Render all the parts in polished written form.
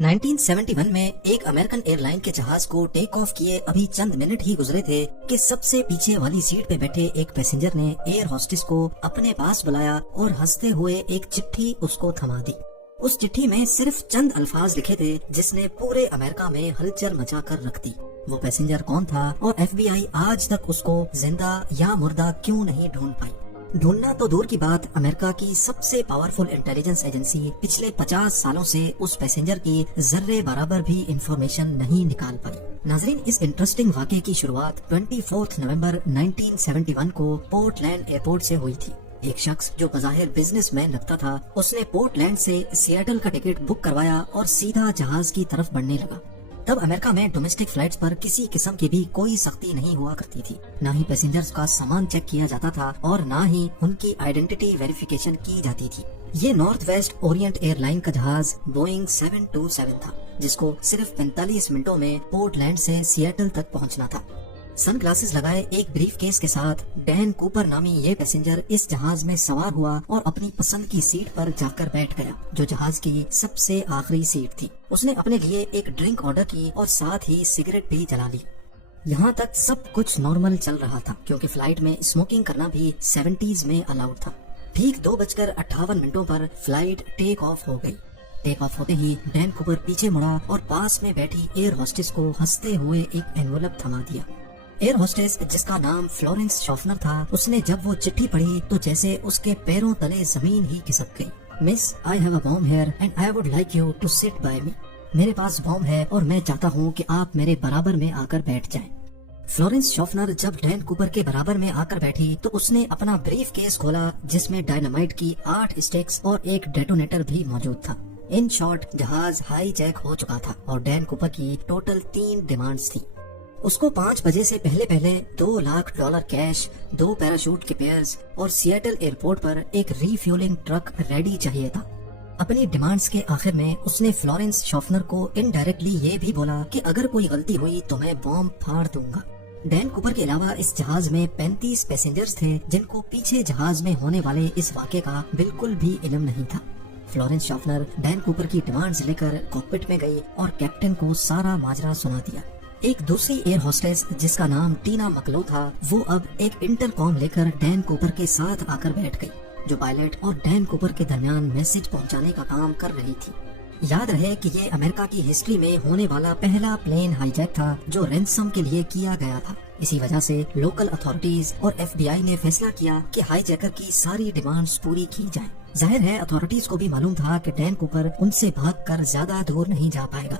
1971 में एक American airline के जहाज को टेक ऑफ किए अभी चंद मिनट ही गुजरे थे कि सबसे पीछे वाली सीट पे बैठे एक पैसेंजर ने एयर होस्टेस को अपने पास बुलाया और हंसते हुए एक चिट्ठी उसको थमा दी। उस चिट्ठी में सिर्फ चंद अल्फाज लिखे थे जिसने पूरे अमेरिका में हलचल मचा कर रख दी। वो पैसेंजर कौन था और FBI आज तक उसको जिंदा या मुर्दा क्यों नहीं ढूंढ पाई। ढूंढना तो दूर की बात, अमेरिका की सबसे पावरफुल इंटेलिजेंस एजेंसी पिछले 50 सालों से उस पैसेंजर की जर्रे बराबर भी इंफॉर्मेशन नहीं निकाल पाई। नाजरीन, इस इंटरेस्टिंग वाक़े की शुरुआत 24 नवंबर 1971 को पोर्टलैंड एयरपोर्ट से हुई थी। एक शख्स जो बज़ाहिर बिजनेसमैन लगता था, उसने पोर्टलैंड से सिएटल का टिकट बुक करवाया और सीधा जहाज की तरफ बढ़ने लगा। तब अमेरिका में डोमेस्टिक फ्लाइट्स पर किसी किस्म की भी कोई सख्ती नहीं हुआ करती थी। न ही पैसेंजर्स का सामान चेक किया जाता था और न ही उनकी आइडेंटिटी वेरिफिकेशन की जाती थी। ये नॉर्थ वेस्ट ओरिएंट एयरलाइन का जहाज बोइंग 727 था, जिसको सिर्फ 45 मिनटों में पोर्टलैंड से सिएटल तक पहुंचना था। सन ग्लासेस लगाए एक ब्रीफ केस के साथ डैन कूपर नामी ये पैसेंजर इस जहाज में सवार हुआ और अपनी पसंद की सीट पर जाकर बैठ गया, जो जहाज की सबसे आखिरी सीट थी। उसने अपने लिए एक ड्रिंक ऑर्डर की और साथ ही सिगरेट भी जला ली। यहाँ तक सब कुछ नॉर्मल चल रहा था, क्योंकि फ्लाइट में स्मोकिंग करना भी 70s में अलाउड था। ठीक 2:58 पर फ्लाइट टेक ऑफ हो गई। टेक ऑफ होते ही डैन कूपर पीछे मुड़ा और पास में बैठी एयर होस्टेस को हंसते हुए एक एनवलप थमा दिया। एयर होस्टेस, जिसका नाम फ्लोरेंस शॉफनर था, उसने जब वो चिट्ठी पढ़ी तो जैसे उसके पैरों तले जमीन ही खिसक गई। Miss, I have a bomb here and I would like you to sit by me. मेरे पास बॉम्ब है और मैं चाहता हूँ कि आप मेरे बराबर में आकर बैठ जाएं। फ्लोरेंस शॉफनर जब डैन कूपर के बराबर में आकर बैठी तो उसने अपना ब्रीफ केस खोला, जिसमें डायनामाइट की 8 स्टिक्स और एक डेटोनेटर भी मौजूद था। इन शॉर्ट, जहाज हाई जैक हो चुका था और डैन कूपर की टोटल 3 डिमांड्स थी। उसको 5 बजे से पहले $2 लाख कैश, 2 पैराशूट के पेयर्स और सिएटल एयरपोर्ट पर एक रीफ्यूलिंग ट्रक रेडी चाहिए था। अपनी डिमांड्स के आखिर में उसने फ्लोरेंस शॉफनर को इनडायरेक्टली ये भी बोला कि अगर कोई गलती हुई तो मैं बॉम्ब फाड़ दूंगा। डैन कूपर के अलावा इस जहाज में 35 पैसेंजर्स थे, जिनको पीछे जहाज में होने वाले इस वाक़े का बिल्कुल भी इल्म नहीं था। फ्लोरेंस शॉफनर डैन कूपर की डिमांड्स लेकर कॉकपिट में गई और कैप्टन को सारा माजरा सुना दिया। एक दूसरी एयर होस्टेस, जिसका नाम टीना मकलो था, वो अब एक इंटरकॉम लेकर डैन कूपर के साथ आकर बैठ गई, जो पायलट और डैन कूपर के दरमियान मैसेज पहुंचाने का काम कर रही थी। याद रहे कि ये अमेरिका की हिस्ट्री में होने वाला पहला प्लेन हाईजैक था जो रैंसम के लिए किया गया था। इसी वजह से लोकल अथॉरिटीज और FBI ने फैसला किया कि हाईजैकर की सारी डिमांड्स पूरी की जाएं। जाहिर है अथॉरिटीज को भी मालूम था कि डैन कूपर उनसे भागकर ज्यादा दूर नहीं जा पाएगा।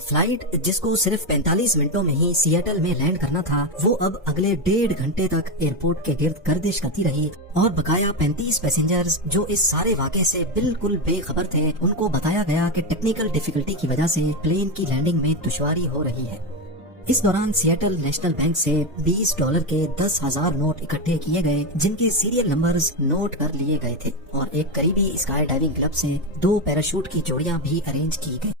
फ्लाइट, जिसको सिर्फ 45 मिनटों में ही सिएटल में लैंड करना था, वो अब अगले 1.5 घंटे तक एयरपोर्ट के गिर्द गर्दिश करती रही और बकाया 35 पैसेंजर्स जो इस सारे वाक़े से बिल्कुल बेखबर थे, उनको बताया गया कि टेक्निकल डिफिकल्टी की वजह से प्लेन की लैंडिंग में दुश्वारी हो रही है। इस दौरान सिएटल नेशनल बैंक से $20 के 10,000 नोट इकट्ठे किए गए, जिनके सीरियल नंबर्स नोट कर लिए गए थे, और एक करीबी स्काई डाइविंग क्लब से 2 पैराशूट की जोड़ियां भी अरेंज की गई।